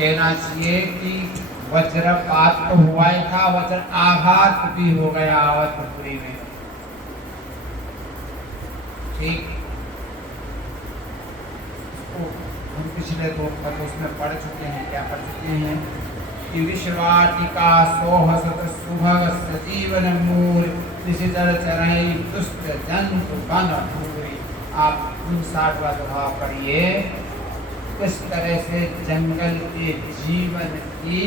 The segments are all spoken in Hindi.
कहना चाहिए कि वज्रपात तो हुआ ही था, वज्र आघात भी हो गया अवधपुरी में। ठीक, हम पिछले दो पद उसमें पढ़ चुके हैं। क्या पढ़ चुके हैं कि विश्वाटिका सोहसत सुभग सजीवन मूल विशिदर चरई दुष्ट जंतु बन भूरी। आप 59वां दोहा पढ़िए। किस तरह से जंगल के जीवन की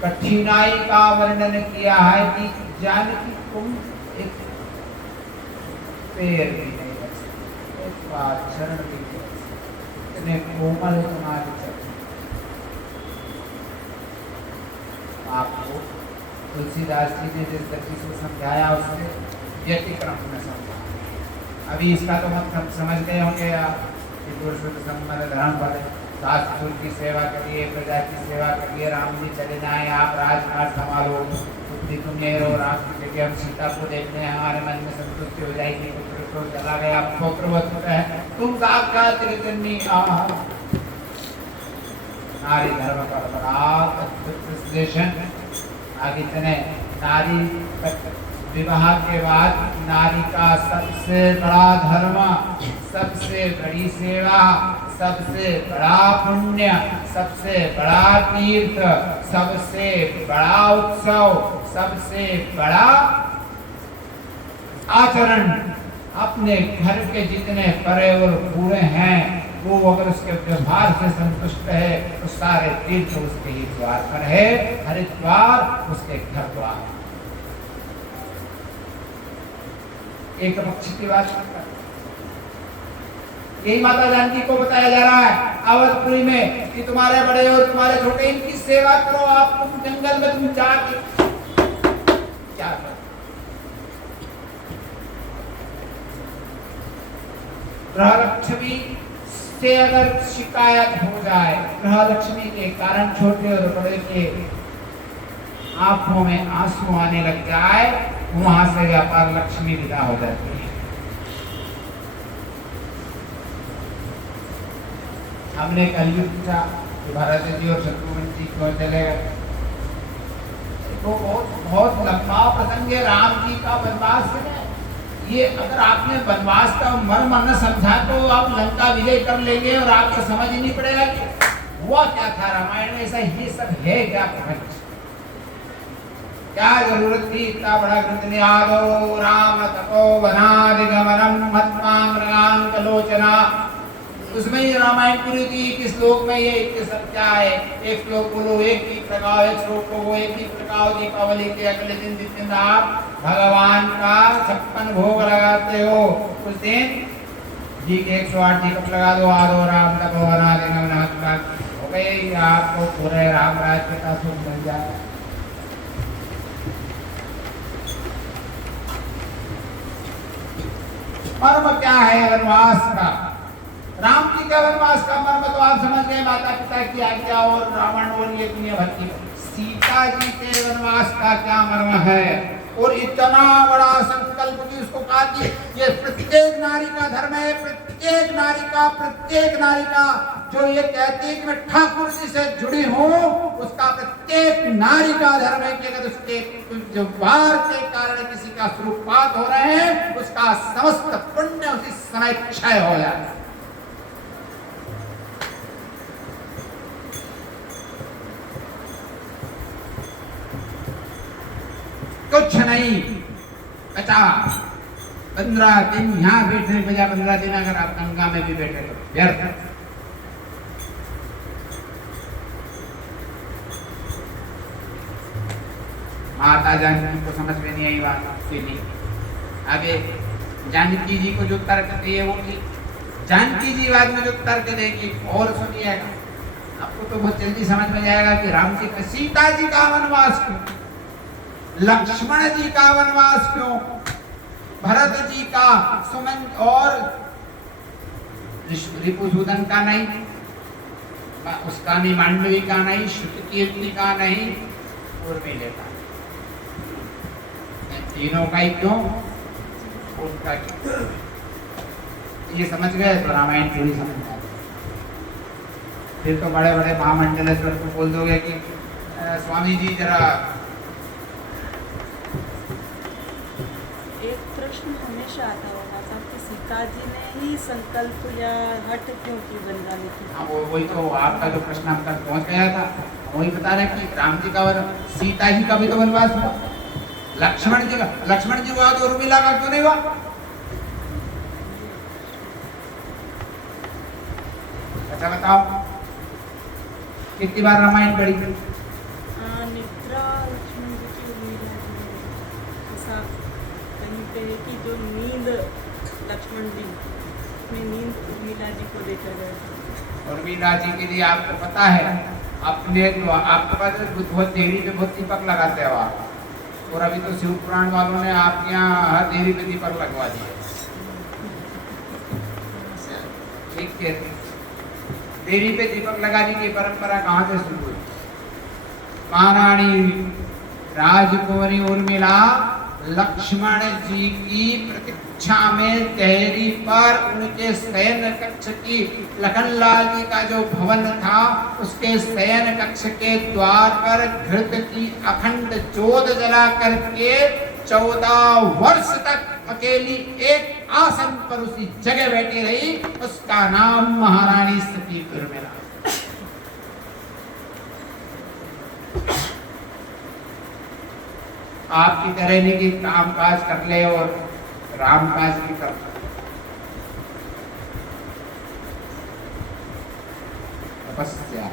कठिनाई का वर्णन किया है कि जानकी तुम एक पैर भी नहीं रख सकते, एक बार चरण भी नहीं रख सकते, इतने कोमल तुम्हारे चरण। आपको तुलसीदास जी ने जिस गति से समझाया उससे व्यतिक्रम में समझा। अभी इसका तो मतलब समझ गए होंगे आप कि पुरुषोत्तम संबंध धर्म पर सासुर की सेवा करिए, प्रजा की सेवा करिए, राम जी चले जाएं, आप राजघाट संभालो, बुद्धि तुम नहीं रहो, राम की जगह हम सीता को देखते हैं, हमारे मन में संतुष्टि हो जाएगी, पुत्र को चला गया, पुत्रवत है, तुम साक्षात चैतन्य नारी धर्म का बड़ा अद्भुत विश्लेषण। आगे चले, नारी विवाह के बाद नारी का सबसे बड़ा धर्म, सबसे बड़ी सेवा, सबसे बड़ा पुण्य, सबसे बड़ा तीर्थ, सबसे बड़ा उत्सव, सबसे बड़ा आचरण अपने घर के जितने परे और पूरे हैं वो अगर उसके व्यवहार से संतुष्ट है तो सारे तीर्थ उसके ही द्वार पर है, हरिद्वार उसके घर द्वार। एक पक्ष की बात यही माता जानकी को बताया जा रहा है अवधपुरी में कि तुम्हारे बड़े और तुम्हारे छोटे इनकी सेवा करो। आप तुम जंगल में तुम जाके क्या करो? गृहलक्ष्मी से अगर शिकायत हो जाए, गृहलक्ष्मी के कारण छोटे और बड़े के आंखों में आंसू आने लग जाए, वहां से व्यापार लक्ष्मी विदा हो जाती है। हमने कल भी पूछा कि भरत जी और शत्रुघ्न जी क्यों चले गए। वो बहुत लंबा प्रसंग है राम जी का वनवास है। ये अगर आपने वनवास का मर्म न समझा तो आप लंका विजय कर लेंगे और आपको समझ ही नहीं पड़ेगा कि हुआ क्या था रामायण में। ऐसा ये सब है क्या प्रपंच? क्या जरूरत थी इतना बड़ा ग्रंथ नियादो राम तपो वनादिगमनम मत्वांगलोचना, उसमें ये रामायण पूरी थी। कि श्लोक में ये सब क्या है? एक श्लोक बोलो, एक गीत लगाओ, एक श्लोक को वो एक गीत लगाओ। दीपावली के अगले दिन जिस दिन आप भगवान का 56 भोग लगाते हो उस दिन जी के 108 दीपक लगा दो। आदो राम तपो वनादिगमनम हो गए, आपको पूरे राम राज्य का सुख मिल जाए। मर्म क्या है वनवास का? राम जी का वनवास का मर्म तो आप समझ गए, माता पिता की आज्ञा और रावण और ये दुनिया भर की। सीता जी के वनवास का क्या मर्म है? और इतना बड़ा संकल्प की उसको कहा कि ये प्रत्येक नारी का धर्म है, प्रत्येक नारी का जो ये कहती है कि मैं ठाकुर जी से जुड़ी हूँ, उसका प्रत्येक नारी का धर्म है कि अगर उसके व्यवहार के कारण किसी का स्वरूपात हो रहे हैं, उसका समस्त पुण्य उसी समय क्षय हो जाए। कुछ नहीं बचा। 15 दिन यहाँ बैठने के बजाय 15 दिन अगर आप गंगा में भी बैठे तो व्यर्थ। माता जानकी को समझ में नहीं आई बात के लिए आगे जानकी जी को जो तर्क दिए वो थी। जानकी जी बाद में जो तर्क देगी और सुनिएगा, आपको तो बहुत जल्दी समझ में जाएगा कि राम जी का, सीता जी का वनवास क्यों, लक्ष्मण जी का वनवास क्यों, भरत जी का, सुमन और रिपुसूदन का नहीं, उसका नहीं, मांडवी का नहीं, श्रुतकीर्ति का नहीं, उर्मिले का, तीनों का ही क्यों, उनका क्यों? ये समझ गए तो रामायण पूरी समझ जाए। फिर तो बड़े बड़े महामंडलेश्वर को बोल दोगे कि स्वामी जी जरा। एक प्रश्न हमेशा आता होगा था कि सीता जी ने ही संकल्प या हट क्यों की बनवा ली थी? हाँ, वही तो आपका जो प्रश्न हम तक पहुंच गया था, वही बता रहे हैं कि राम जी का सीता जी का भी तो वनवास हुआ, लक्ष्मण जी हुआ तो उर्मिला का क्यों नहीं हुआ? अच्छा बताओ, कितनी बार रामायण पढ़ी? निद्रा लक्ष्मण जी की उर्मिला जी ऐसा कहीं पे है कि जो नींद लक्ष्मण जी में नींद उर्मिला जी को लेकर गए थे। उर्मिला जी के लिए आपको पता है, अपने तो आपके पास बहुत देरी पे बहुत दीपक लगाते हो आप, और अभी तो शिव पुराण वालों ने आपके यहाँ हर देरी पे दीपक लगवा दिए। ठीक है, देरी पे दीपक लगाने की परंपरा कहाँ से शुरू हुई? महारानी राजकुमारी उर्मिला लक्ष्मण जी की प्रतीक्षा में देहरी पर उनके शयन कक्ष की, लखनलाल जी का जो भवन था उसके शयन कक्ष के द्वार पर घृत की अखंड ज्योत जला करके 14 वर्ष तक अकेली एक आसन पर उसी जगह बैठी रही, उसका नाम महारानी सती उर्मिला। आपकी तरह नहीं कि काम काज कर ले और राम काज भी कर। तपस्या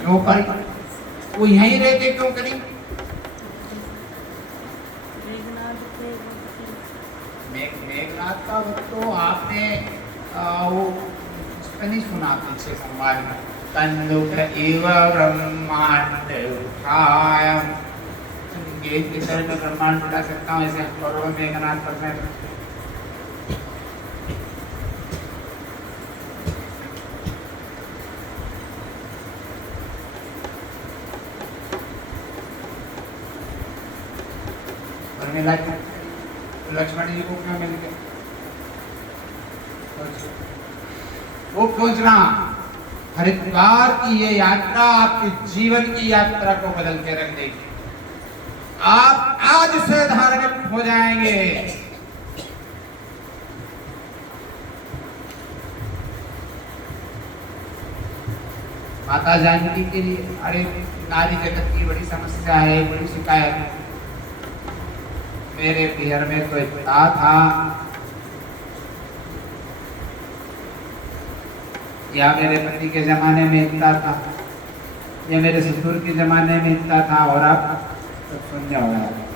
क्यों करी? वो यहीं रहते क्यों करी? मेघनाथ का तो आपने वो नहीं सुना पीछे संवाद में, कंदुक इव ब्रह्मांड उठायम। गेट की तरह मैं ब्रह्मांड उठा सकता हूँ, ऐसे करोड़ों मेघनाथ पर मैं लक्ष्मण जी को क्यों मिल गए? वो खोजना, हरिद्वार की ये यात्रा आपके जीवन की यात्रा को बदल के रख देगी। आप आज से धार्मिक हो जाएंगे। माता जानकी के लिए, अरे नारी जगत की बड़ी समस्या है, बड़ी शिकायत है। मेरे पियर में तो इतना था, या मेरे पति के जमाने में इतना था, या मेरे ससुर के जमाने में इतना था, और अब सब शून्य हो रहा है।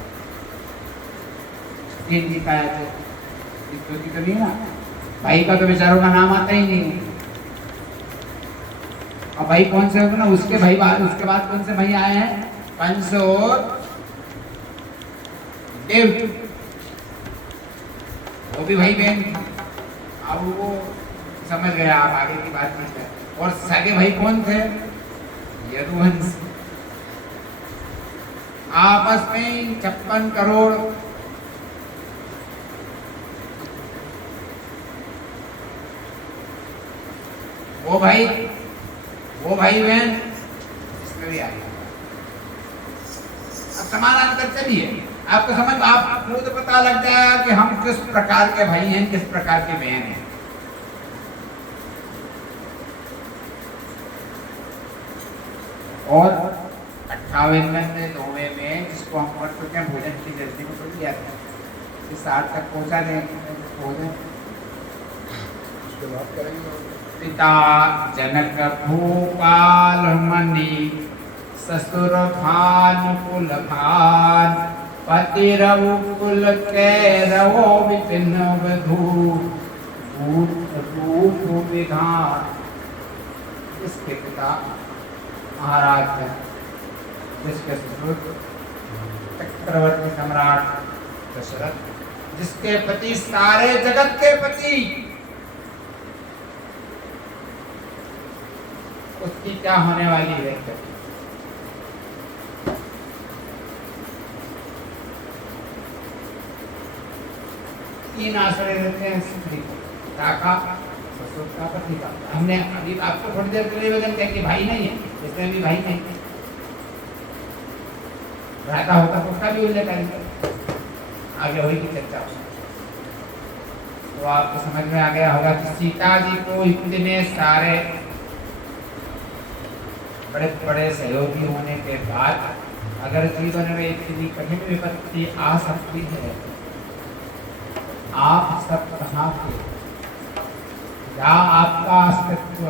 तीन शिकायत है, इसकी तो नहीं ना, भाई का तो बेचारों का नाम आता ही नहीं। और भाई कौन से होगा ना, उसके भाई बाद, उसके बाद कौन से भाई आए हैं? कंस और देव, वो भी भाई बहन। अब वो समझ गया, आप आगे की बात नहीं कर। और सगे भाई कौन थे? यदुवंश। आपस में 56 करोड़। वो भाई बहन इसमें भी आ गया। अब समान अंतर चलिए, आपको समझ, आप खुद पता लग जाएगा कि हम किस प्रकार के भाई हैं, किस प्रकार के बहन हैं। और 58वें दोवे में जिसको हम पढ़ चुके हैं, भोजन की जल्दी में पढ़ लिया था, 60 तक पहुंचा देंगे। पिता जनक भूपाल मणि, ससुर भानुकुल भान, पति रघुकुल कैरवो विपिन वधू, रूप विधान। इसके पिता महाराज है, जिसके ससुर चक्रवर्ती सम्राट दशरथ, जिसके पति सारे जगत के पति, उसकी क्या होने वाली है? तीन आश्रय रहते हैं स्त्री, काका, ससुर, उसका पति का। हमने अभी आपको थोड़ी देर पहले वजन कह कि भाई नहीं है, इसमें भी भाई नहीं रहता होता तो उसका भी उल्लेख करेंगे, आगे वही की चर्चा। तो आपको समझ में आ गया होगा कि सीता जी को इतने सारे बड़े बड़े सहयोगी होने के बाद अगर जीवन में इतनी कठिन विपत्ति आ सकती है, आप सब कहाँ थे? क्या आपका अस्तित्व,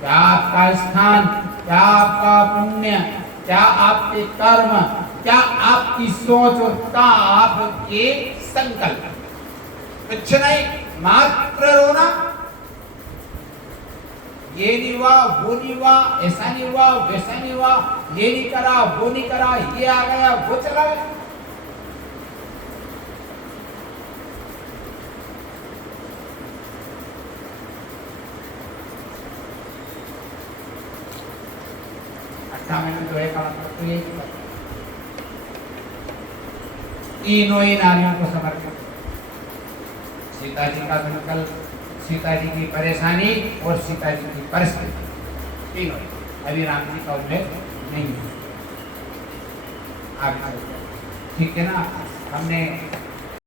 क्या आपका स्थान, क्या आपका पुण्य, क्या आपके कर्म, क्या आपकी सोच और क्या आपके संकल्प? कुछ नहीं, मात्र रोना। ये नहीं हुआ, वो नहीं हुआ, ऐसा नहीं हुआ, वैसा नहीं हुआ, ये नहीं करा, वो नहीं करा, ये आ गया, वो चला गया। जो है का मतलब तो यही तीनों ही नारियों को समर्पित। सीता जी का संकल्प, सीता जी की परेशानी और सीता जी की परिस्थिति, तीनों। अभी राम जी का उल्लेख नहीं है। आगे ठीक है ना? हमने